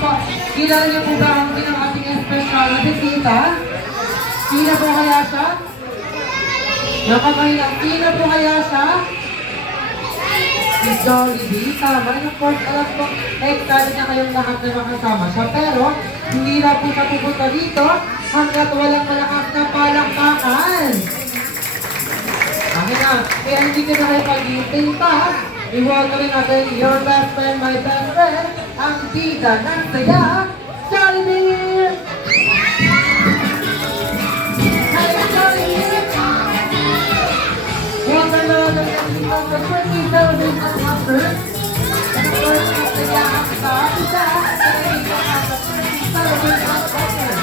po. Kilala niyo po ba ang ating special na bisita? Sino po kaya siya? Nakakahilang. Sino po kaya siya? Si Jollibee. Tama. And of course, alam ko, excited na kayong lahat na makasama siya. Pero, hindi na po siya pupunta dito hanggat walang malakas na palakpakan. Okay na. Kaya hindi ko na kayo pag-iintay pa. I-welcome rin natin your best friend, my best friend, ang bida ng saya, Jollibee! Hi, Jollibee! Welcome na natin ang the 20 celebration concert. And of course, ang saya ang sa isa, ang celebration concert.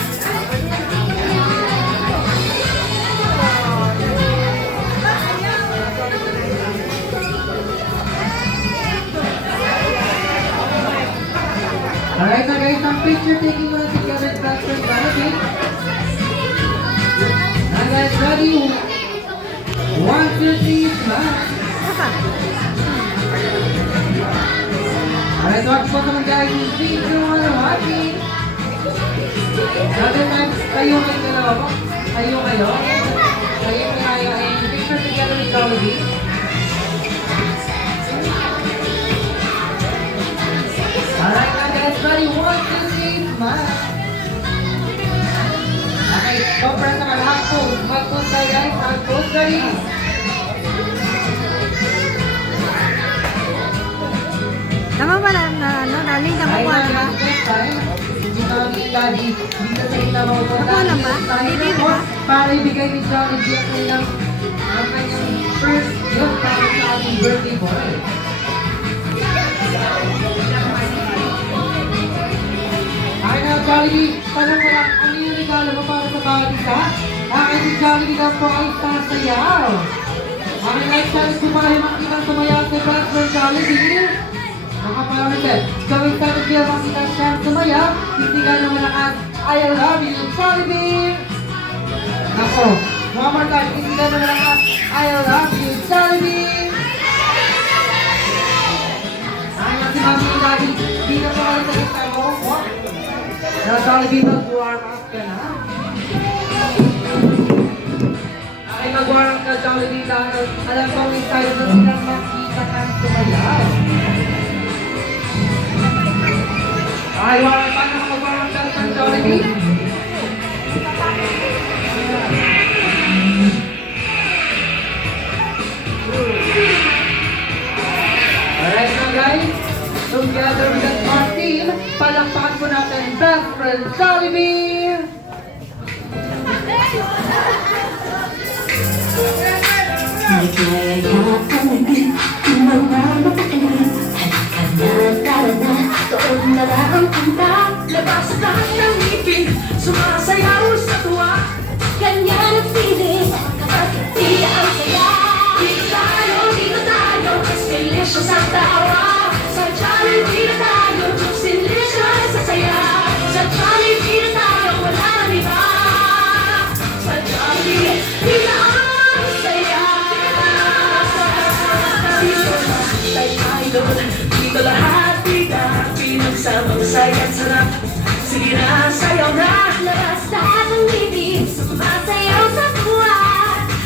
Alright na guys, ang picture taking muna si Kevin Preston Jollibee. And guys, ready? 1, 2, 3, smile. Alright, watch po naman guys, yung video ano, watching. Another time, tayo kayo dalawa po. Tayo kayo. Tayo kayo. And picture together with Jollibee. Alright na guys, ready? 1, 2, 3, smile. Okay, compress naman, hug-pose. Hug-pose tayo guys, hug-pose, ready? Tama ba na naling na makuha diba? Nakuha lang ba? Hindi diba? Para ibigay ni Jollibee ang kanyang first gift para sa ating birthday boy. Ay na, Jollibee, tanong mo lang, ano yung regalo mo para sa bawat isa? Akin si Jollibee lang po ay sasayaw. Akin ay challenge kumahin makita sumayaw sa best friend Jollibee. Nakaparami din. Gawin sa rin siya makita siya sumayaw. Hindi ka naman malakas. I love you, Jollibee! Ako, one more time. Hindi ka naman malakas. I love you, Jollibee! Ay na si Mami and Daddy. Di na po kayo sa kita mo. Na Jollibee, mag-warm up ka na. Ay, mag-warm up ka, Jollibee. Dahil alam ko ang excited na silang makita ka sumayaw. Ay, warm up na mag-warm up ka sa Jollibee. Alright na guys, together with our team, palakpakan po natin best friend Jollibee! Sumasayaw sa tuwa, ganyan ang feeling, kapag hindi ang saya. Dito tayo, just delicious ang tawa. Sa Jollibee na tayo, just delicious sa saya. Sa Jollibee na tayo, wala nang iba. Sa Jollibee, dito ang saya. Dito lahat, pinagsamang saya at sarap. Sige na, sayaw na. Labas lahat ng bibig, sumasayaw sa tuwa.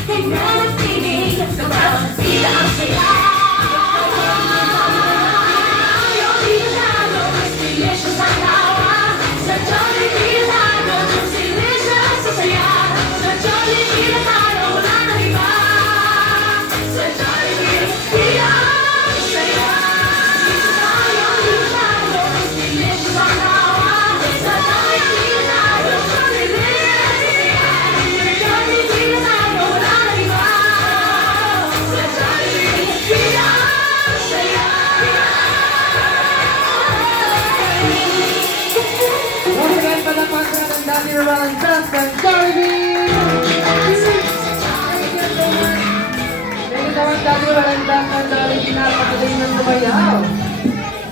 Ganyan ang feeling, kapag tila ang saya. Dito tayo, mas delicious ang tawa. Sa Jollibee na tayo, mas delicious sa saya. Sa Jollibee na tayo, wala nang iba. Sa Jollibee, tila ang saya. Dito tayo, mas delicious ang tawa. Sa Jollibee na tayo, mas delicious sa saya. Sa Jollibee na tayo, wala nang iba. Sa Jollibee, tila ang saya. Once again, palakpakan natin Danny Roel and best friend Jollibee! Thank you so much, Danny Roel and best friend Jollibee. Napakagaling ng sumayaw.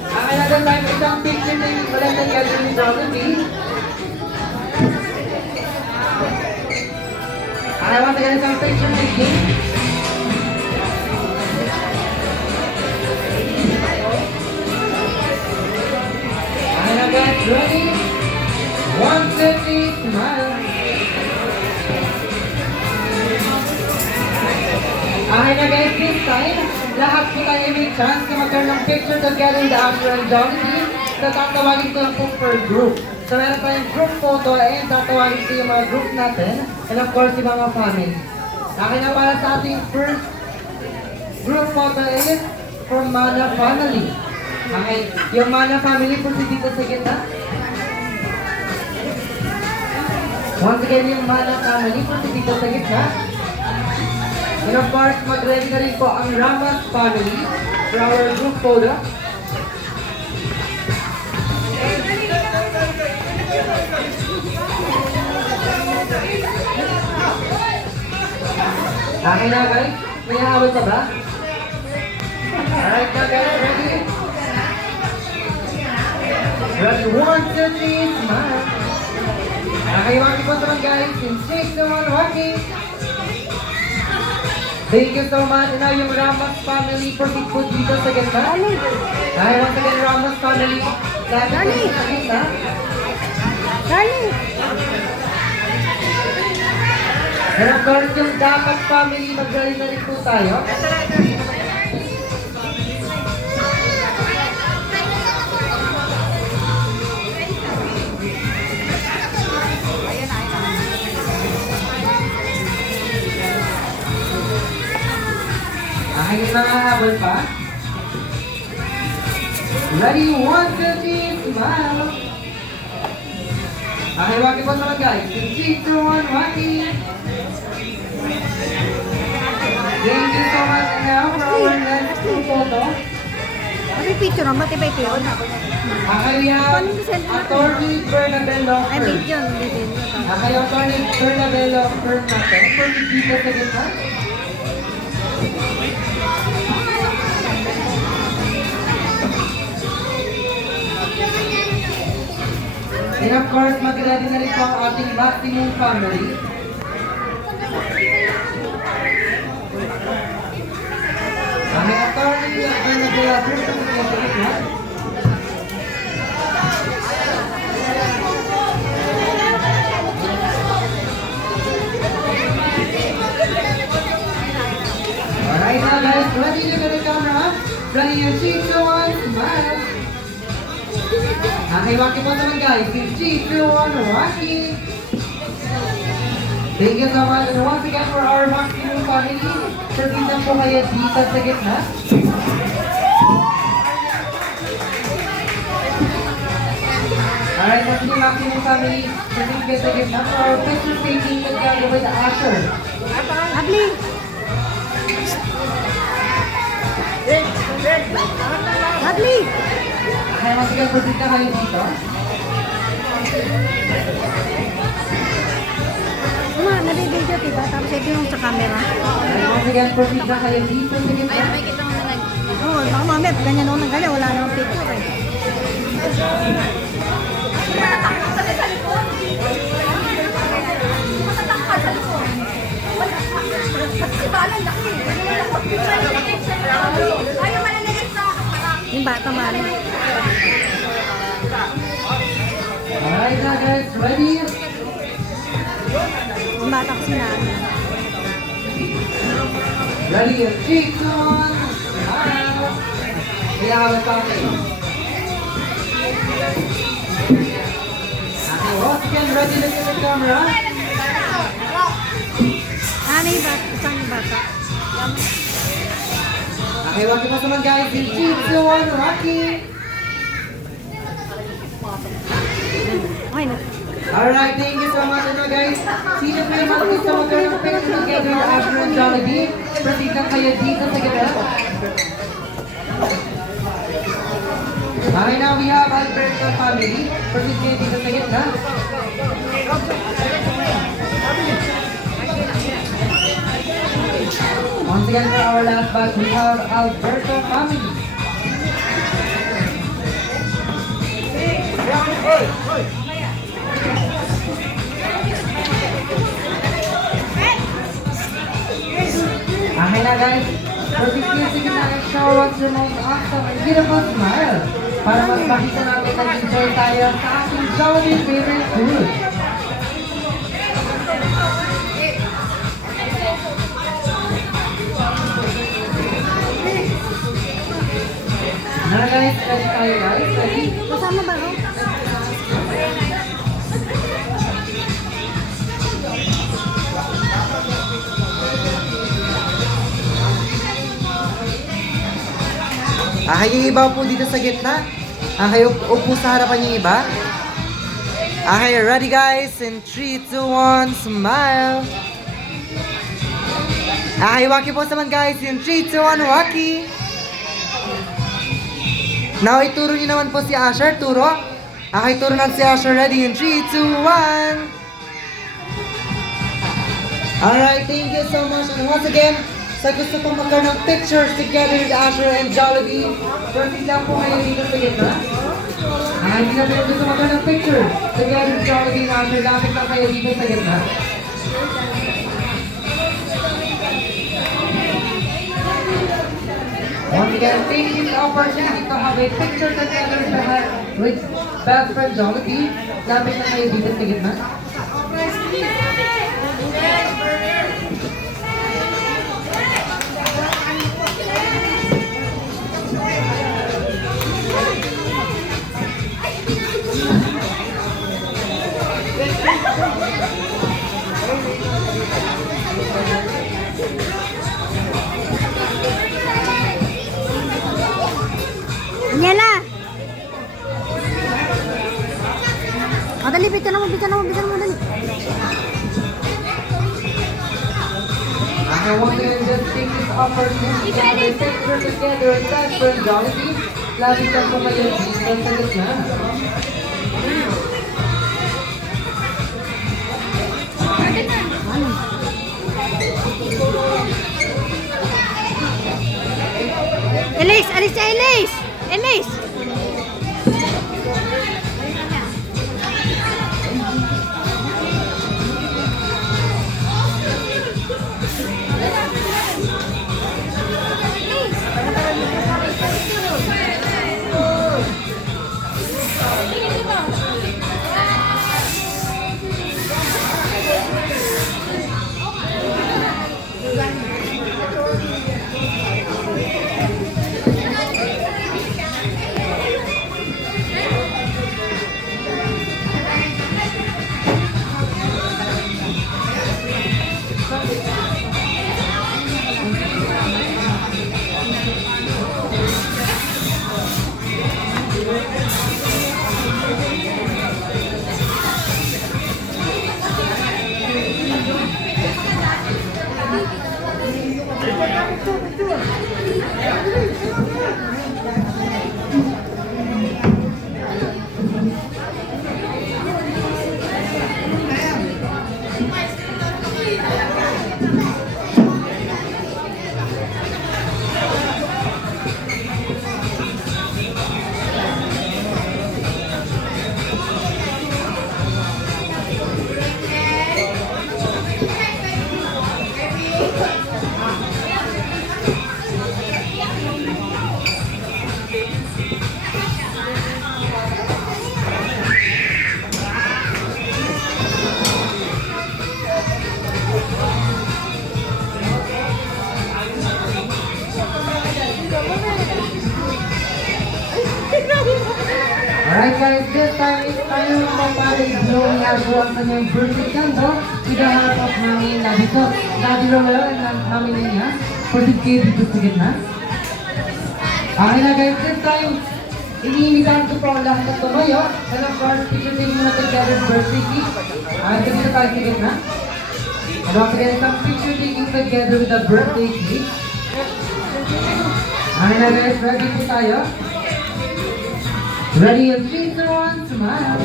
Akin natin tayo isang picture na yung ulit ng galing ni Jollibee. Akin once again isang picture taking. Akin na guys, Okay na guys, this time, lahat po tayo may chance na magkaroon ng picture together with the Afro and Jollibee. So tatawagin ko lang po per group. So meron tayong group photo and tatawagin ko yung mga group natin. And of course, yung mga family. Okay na para sa ating first group photo is from Mana Family. Okay, yung Mana Family po si dito sa gitna. Once again, yung Mana Family po si dito sa gitna. And of course, mag-ready na rin po ang Ramos Family for our group photo. Okay na guys? May habol pa ba? Alright na guys, ready? Ready, 1, 2, 3, smile. Okay, walking po naman guys. In 6, 2, 1, walking. Thank you so much. And now yung Ramos Family, proceed po dito sa gitna. Okay, once again, Ramos Family. Lapit po dito sa gitna. Dali! And of course, yung Dapat Family, mag-rally na rin po tayo. Okay, yung mga habol pa. Ready, 1, 2, 3, smile. Okay, walking po naman guys. 3, 2, 1, walking. Thank you so much. And now for our next group photo. Ano yung picture naman? Diba ito yun? Okay, we have Attorney Bernabello Ay, first. video. Video. Okay, Attorney Bernabello first natin. First dito sa gitna. And of course, mag-ready na rin po ang ating Maximum Family. Okay, Attorney Bernabello first dito sa gitna. Alright now guys, ready to get the camera? Ready in 3, 2, 1, smile! Okay, walking po naman guys. In 3, 2, 1, walking! Thank you so much. And once again for our Maximum Family, proceed na po kayo dito sa gitna. Alright, that's the Maximum Family. Proceed kayo sa gitna for our picture taking together with Asher. Abli! Abli! Okay, once again, proceed na kayo dito. Uma, nabibidyo, diba? Tapos ito yung sa camera. Alright, once again, proceed na kayo dito sa gitna. Oo, baka mamaya, ganyan ako ng ganyan, wala namang picture eh. Yung bata mali. Alright na guys, ready? Yung bata kasi na. Ready, 3, 2, 1, smile! Kaya kami pa kayo. Okay, once again, ready to get the camera. Ano yung bata? Saan yung bata? Okay, walking pa naman guys. In 3, 2, 1, walking! Okay na. Alright, thank you so much ano guys. Sino po yung mga gusto magkaroon ng picture together with Afro and Jollibee? Proceed lang kayo dito sa gitna. Okay, now we have Alberto Family. Proceed kayo dito sa gitna. Once again for our last batch, we have Alberto Family. Okay na guys, proceed kayo sa gitna and show us your most awesome and beautiful smile. Para mas makita namin nag-enjoy tayo sa ating Jollibee favorite food. Guys, ready tayo guys? Ready? Kasama ba ako? Yung iba po dito sa gitna. Kayo upo sa harapan yung iba. Ready guys? In 3, 2, 1, smile. Waki po naman guys. In 3, 2, 1, waki. Now, ituro niyo naman po si Asher. Turo. Turo na si Asher. Ready? In 3, 2, 1. Alright, thank you so much. And once again, sa gusto pong magkaroon ng pictures together with Asher and Jollibee, proceed lang po kayo dito sa gitna. Hindi na pero gusto magkaroon ng picture together with Jollibee and Asher, lapit lang kayo dito sa gitna. Once again, take this opportunity to have a picture together with best friend Jollibee. Lapit lang kayo dito sa gitna. Daniela! O, dali, bitan mo, dali. Once again, just take this opportunity to have a picture together with best friend Jollibee. Lapit lang po kayo dito sa gitna. Ano? Elise! Alis siya, Elise! Elise! Alright guys, this time it's tayo magpapalay blowing Asher ang kanyang birthday candle with the help of Mami Daddy. So, Daddy Roel and Mami niya, proceed kayo dito sa gitna. Okay na guys, this time, iniimitahan ko po ang lahat ng tumayo. And of course, picture taking na together birthday cake. Dito tayo sa gitna. And once again, some picture taking together with the birthday cake. Okay na guys, ready po tayo. Ready in 3, 2, 1, smile.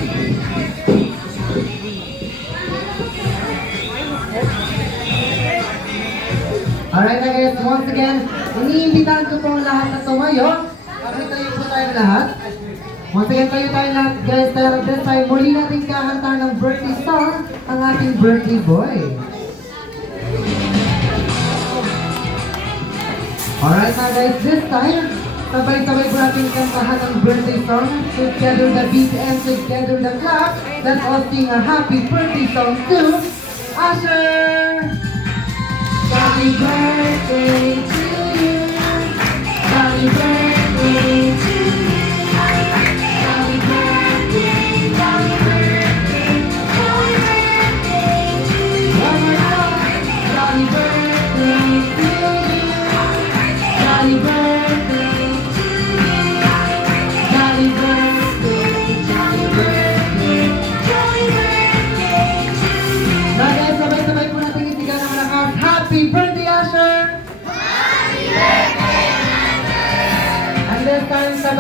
Alright na guys, once again, iniimbitahan ko po ang lahat na tumayo. Kapit tayo po tayo lahat. Once again, tayo lahat guys, tayo this time, muli natin kakanta ng birthday song ang ating birthday boy. Alright na guys, this time, sabay-sabay po natin kantahan ang birthday song. Together the beat and together the clap. Let's all sing a happy birthday song to Asher! Happy birthday to you. Happy birthday to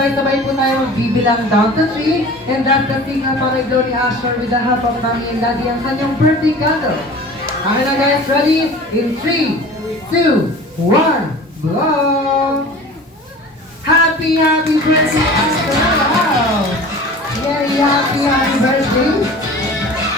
sabay-sabay po tayo magbibilang down to 3. And that's the signal para blow ni Asher with the help of Mommy and Daddy ang kanyang birthday candle. Okay na guys, ready? In 3, 2, 1, blow! Happy birthday, Asher! Wow! Very happy birthday!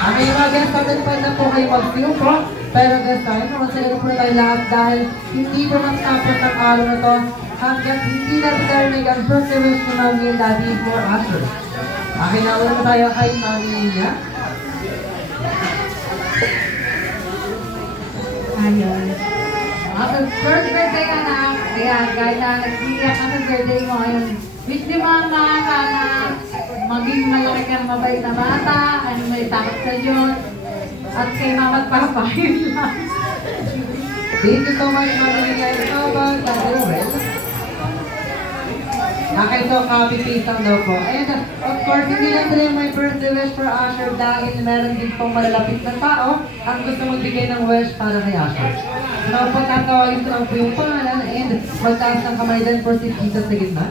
Okay, mga guys, natin pa na po kayo mag-feel po. Pero this time, masaya po na tayo lahat dahil hindi po matapos ang araw na to hanggang hindi natin narinig ang birthday wish ni Mommy and Daddy for Asher. Okay, nauna na tayo kay Mommy niya. Ayun. Happy first birthday, anak. Ayan, kahit na nag-iiyak ka sa birthday mo ngayon. Wish ni Mama, sana maging malaki kang mabait na bata, ano may takot sa Diyos. At kay Mama at Papa, yun lang. Thank you so much, Mommy niya. How about Daddy Will? Okay, so copy paste lang daw po. And of course, hindi lang sila yung may birthday wish for Asher dahil meron din pong malalapit na tao ang gusto magbigay ng wish para kay Asher. So, pagkatawagin ko lang po yung pangalan and magtaas ng kamay din for si Tita sa gitna.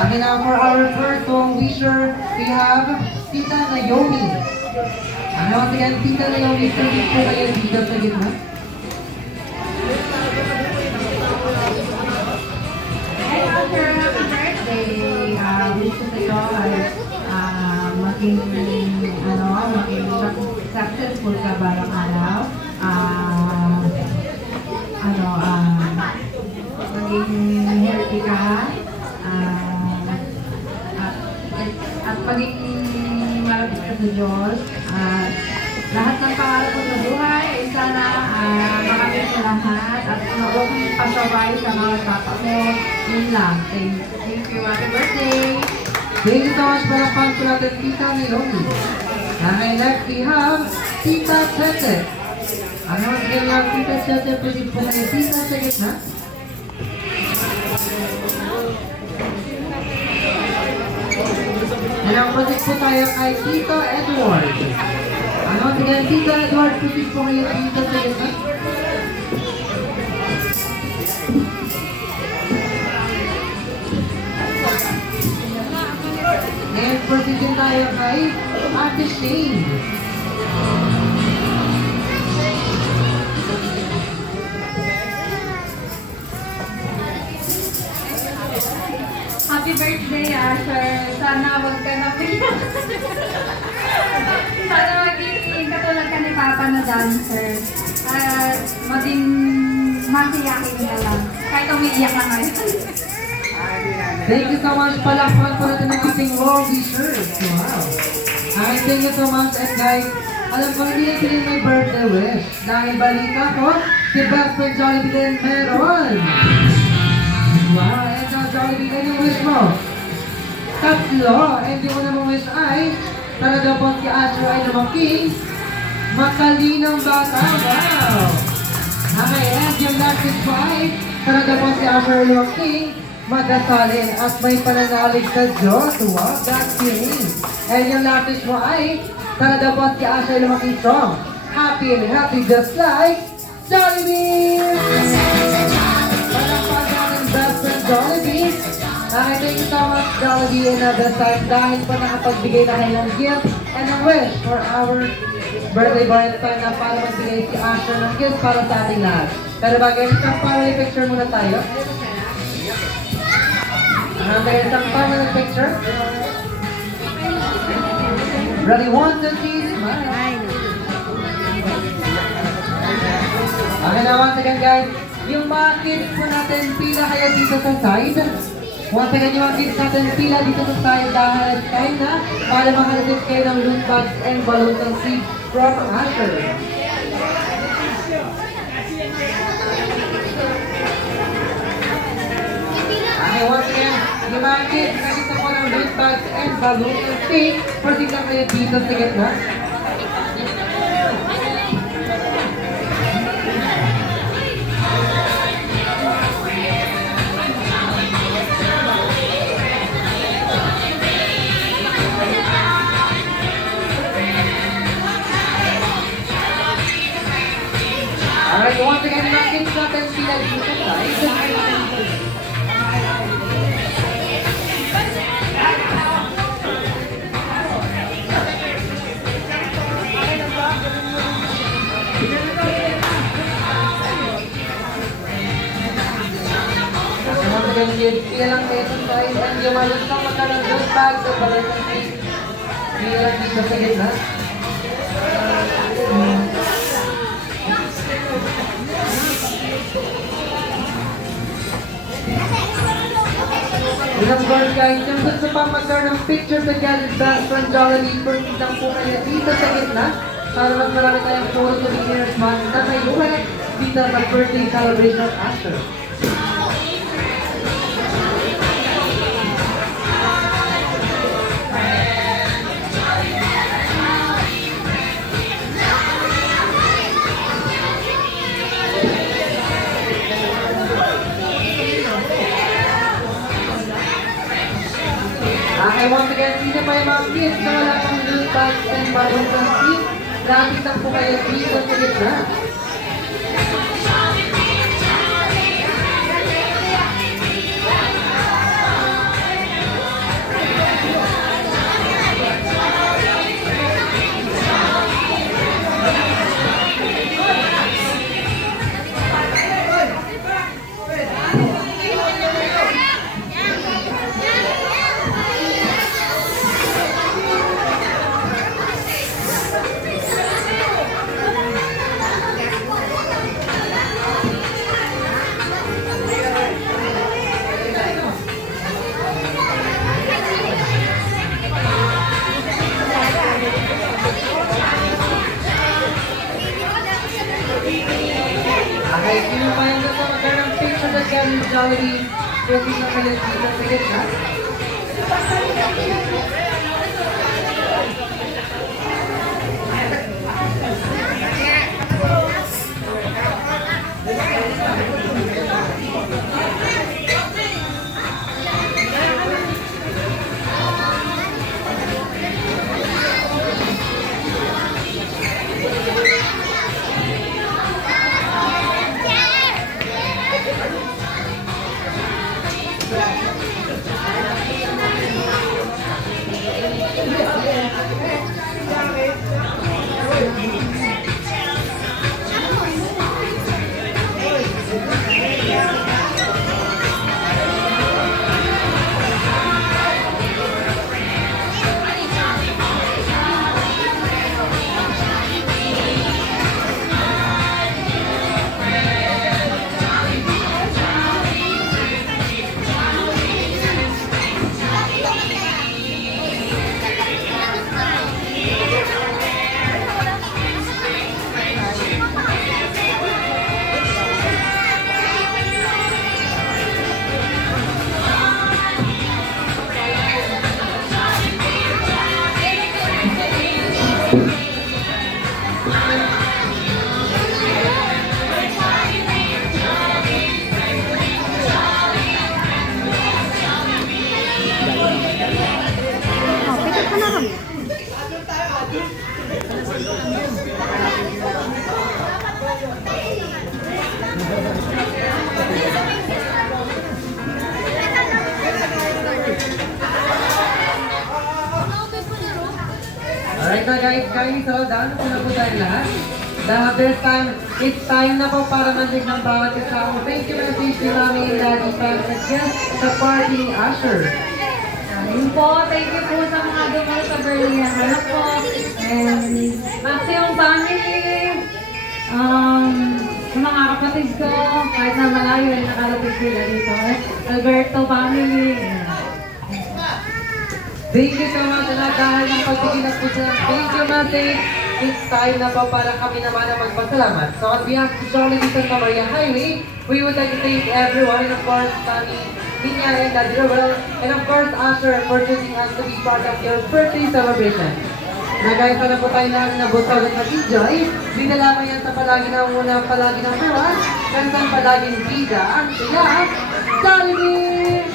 Okay, now for our first song wisher, we have Tita Naomi. Okay, once again, Tita Naomi, service po kayo dito sa gitna. Hey, Asher, happy birthday! Wish ko sa'yo ay maging successful ka balang araw. Maging healthy ka. At maging malapit ka sa Diyos. Lahat ng pangarap mo sa buhay ay sana makamit mo lahat at huwag mong pasaway sa mga tapa mo. Yun lang. Thank you. Happy birthday! Thank you so much for the fun to natin, Tita Naomi. Okay, next we have Tita Tete. Ano ang kanyang Tita Tete? Pwede po kayo Tita sa gitna. And ang project po tayo kay Tito Edward. Ano ang kanyang Tito Edward? Pwede po kayo Tita sa gitna. And proceeding tayo kay Ate Shane. Happy birthday, Asher. Sana wag ka na piyak. Sana maging katulad ka ni Papa na dancer. Maging masiyakin na lang. Kahit umiiyak na ngayon. Thank you so much. Palakpan po natin ang ating Robbie shirt. Wow. Hi, thank you so much. And guys, alam ko hindi natin yung may birthday wish. Dahil balita ko, si Best Friend Jollibee din meron. Wow, and now Jollibee, ano yung wish mo? Tatlo. And yung una mong wish ay, talaga po si Asher ay lumaking makalinang bata. Wow. Okay, and yung last wish mo ay, talaga po si Asher ay lumaking magasalin at may pananalig sa Diyos. Wow, that's feeling. And yung last wish mo ay, talaga po si Asher ay lumaking strong. Happy and happy just like Jollibee! Best Friend Jollibee. Okay, thank you so much, Jollibee, and the time dahil po nakapagbigay na kayo ng gift and a wish for our birthday boy time na para magbigay si Asher ng gift para sa ating lahat. Pero bago isang family picture muna tayo. Isang family picture. Ready, 1, 2, 3, smile. Okay na, once again guys, yung mga kids po natin, pila kayo dito sa side. Once again, yung mga kids natin, pila dito sa side dahil kayo na para makareceive kayo ng loot bags and balloons and seeds from Asher. Okay, once again, yung mga kids, nakita po ng loot bags and balloons and seeds, proceed lang kayo dito sa gitna. Alright, once again, mga kids natin sila dito sa side. lang meron guys. And yung malas na magkaroon doon bag sa balance sheet. Hindi lang dito sa gitna. And of course guys, yung gusto pa magkaroon ng picture sa Gallery Bag from Jollibee, purchase lang po kayo dito sa gitna. Para mas marami tayong photo sa beginner's month na may uwi dito sa birthday celebration of Asher. Okay, once again, sino pa yung mga kids na wala pang loot bags and bubble from seat? Lapit lang po kayo dito sa gitna. Okay, sino pa yung gusto magkaroon ng picture sa Gallery Jollibee? Pwede na kayo dito sa gitna. Alright na guys, so daan po na po tayo lahat. It's time na po para mandig ng bawat kasama. Thank you message ni Mami and Daddy Frank again sa party ni Asher. Yun po, thank you po sa mga dumal sa Berlin. Ano po, and Maximum family, sa mga kapatid ko, kahit na malayo ay nakalapit sila dito. Alberto family. Thank you so much na dahil ng pagsigilas po siya. Thank you message. It's time na po para kami naman ang magpasalamat. So on behalf of Jollibee Santa Maria Highway, we would like to thank everyone, of course, Tani, Ninya, and Daddy Robel, and of course, Asher, for choosing us to be part of your birthday celebration. Na guys, sana po tayo na nabusog at mag-enjoy. Dito lamang yan sa palagi ng una, palagi ng buwan, kansang palaging bida ang sila, Jollibee!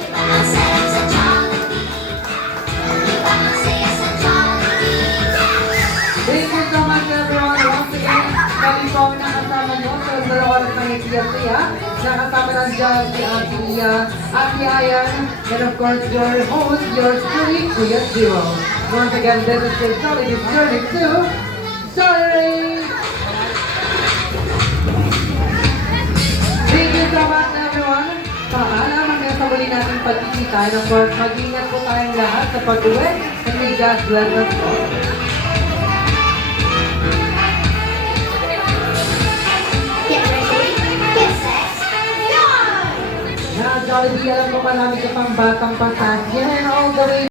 Thank you so much everyone. Once again, kami po ang nakasama nyo sa dalawa ng mga siya. Nakasama lang dyan si Ate Mia, Ate Ayan, and of course your host, yours truly, Kuya Zero. Once again, this is your Jollibee journey to Jollibee! Thank you so much everyone. Paalam hanggang sa sa muli nating pagkikita. And of course, mag-ingat po tayong lahat sa pag-uwi. And may God bless us all. Get ready, get set, go! Jollibee, alam ko marami ka pang batang pasasya. And all the way